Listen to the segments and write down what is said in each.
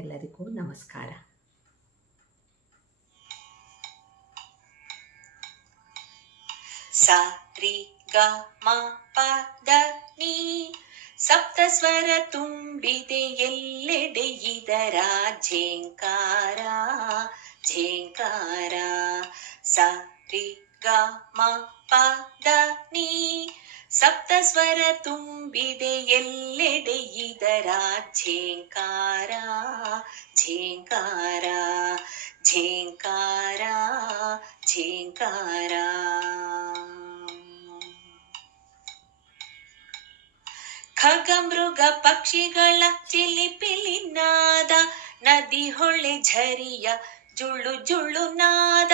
ಎಲ್ಲರಿಗೂ ನಮಸ್ಕಾರ. ಸ ರಿ ಗ ಮ ಪ ದ ನೀ ಸಪ್ತಸ್ವರ ತುಂಬಿದೆ ಎಲ್ಲೆಡೆ ಇದರ ಝೇಂಕಾರ ಝೇಂಕಾರ. ಸ ರಿ ಗ ಮ ಪ ದ ನೀ ಸಪ್ತಸ್ವರ ತುಂಬಿದೆ ಎಲ್ಲೆಡೆ ಇದರ ಝೇಂಕಾರ ಝೇಂಕಾರ ಝೇಂಕಾರ ಝೇಂಕಾರ. ಖಗ ಮೃಗ ಪಕ್ಷಿಗಳ ಚಿಲಿಪಿಲಿ ನಾದ, ನದಿ ಹೊಳೆ ಝರಿಯ ಜುಳು ಜುಳು ನಾದ.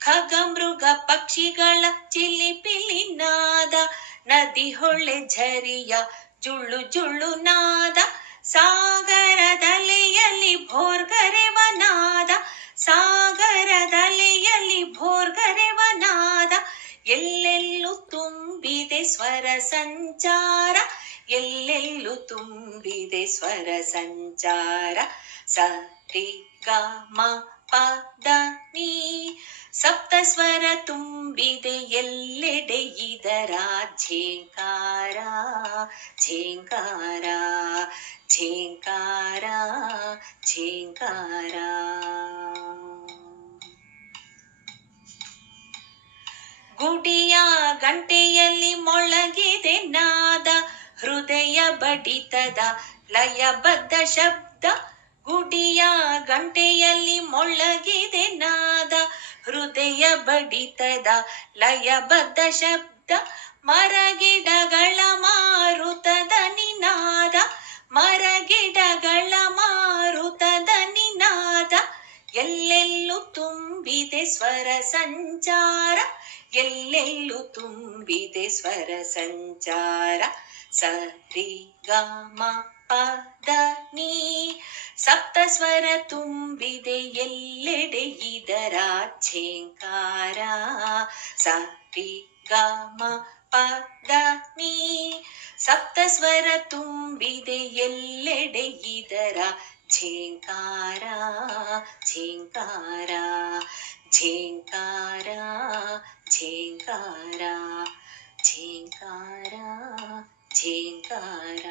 ಖಗ ಮೃಗ ಪಕ್ಷಿಗಳ ಚಿಲಿಪಿಲಿ ನಾದ, ನದಿ ಹೊಳೆ ಝರಿಯ ಜುಳು ಜುಳು ನಾದ. ಸಾಗರದಲೆಯಲ್ಲಿ ಭೋರ್ಗರೆವ ನಾದ, ಸಾಗರದಲೆಯಲ್ಲಿ ಭೋರ್ಗರೆವ ನಾದ. ಎಲ್ಲೆಲ್ಲೂ ತುಂಬಿದೆ ಸ್ವರ ಸಂಚಾರ, ಎಲ್ಲೆಲ್ಲೂ ತುಂಬಿದೆ ಸ್ವರ ಸಂಚಾರ. ಸ ರಿ ಗ ಮ ಪ ದ ನೀ ಸಪ್ತಸ್ವರ ತುಂಬಿದೆ ಎಲ್ಲೆಡೆ ಇದರ ಝೇಂಕಾರ ಝೇಂಕಾರ ಝೇಂಕಾರ ಝೇಂಕಾರ. ಗುಡಿಯ ಗಂಟೆಯಲ್ಲಿ ಮೊಳಗಿದೆ ನಾದ, ಹೃದಯ ಬಡಿತದ ಲಯಬದ್ಧ ಶಬ್ದ. ಗುಡಿಯ ಗಂಟೆಯಲ್ಲಿ ಮೊಳಗಿದೆ ನಾದ, ಹೃದಯ ಬಡಿತದ ಲಯಬದ್ಧ ಶಬ್ದ. ಮರಗಿಡಗಳ ಮಾರುತದ ನಿನಾದ, ಮರಗಿಡಗಳ ಮಾರುತದ ನಿನಾದ. ಎಲ್ಲೆಲ್ಲೂ ತುಂಬಿದೆ ಸ್ವರ ಸಂಚಾರ, ಎಲ್ಲೆಲ್ಲೂ ತುಂಬಿದೆ ಸ್ವರ ಸಂಚಾರ. ಸ ರಿ ಗ ಮ ಪ ದ ನೀ ಸಪ್ತಸ್ವರ ತುಂಬಿದೆ ಎಲ್ಲೆಡೆ ಇದರ ಝೇಂಕಾರ. ಸ ರಿ ಗ ಮ ಪ ದ ನೀ ಸಪ್ತಸ್ವರ ತುಂಬಿದೆ ಎಲ್ಲೆಡೆ ಇದರ ಝೇಂಕಾರ ಝೇಂಕಾರ ಝೇಂಕಾರ ಝೇಂಕಾರ ಝೇಂಕಾರ ಝೇಂಕಾರ.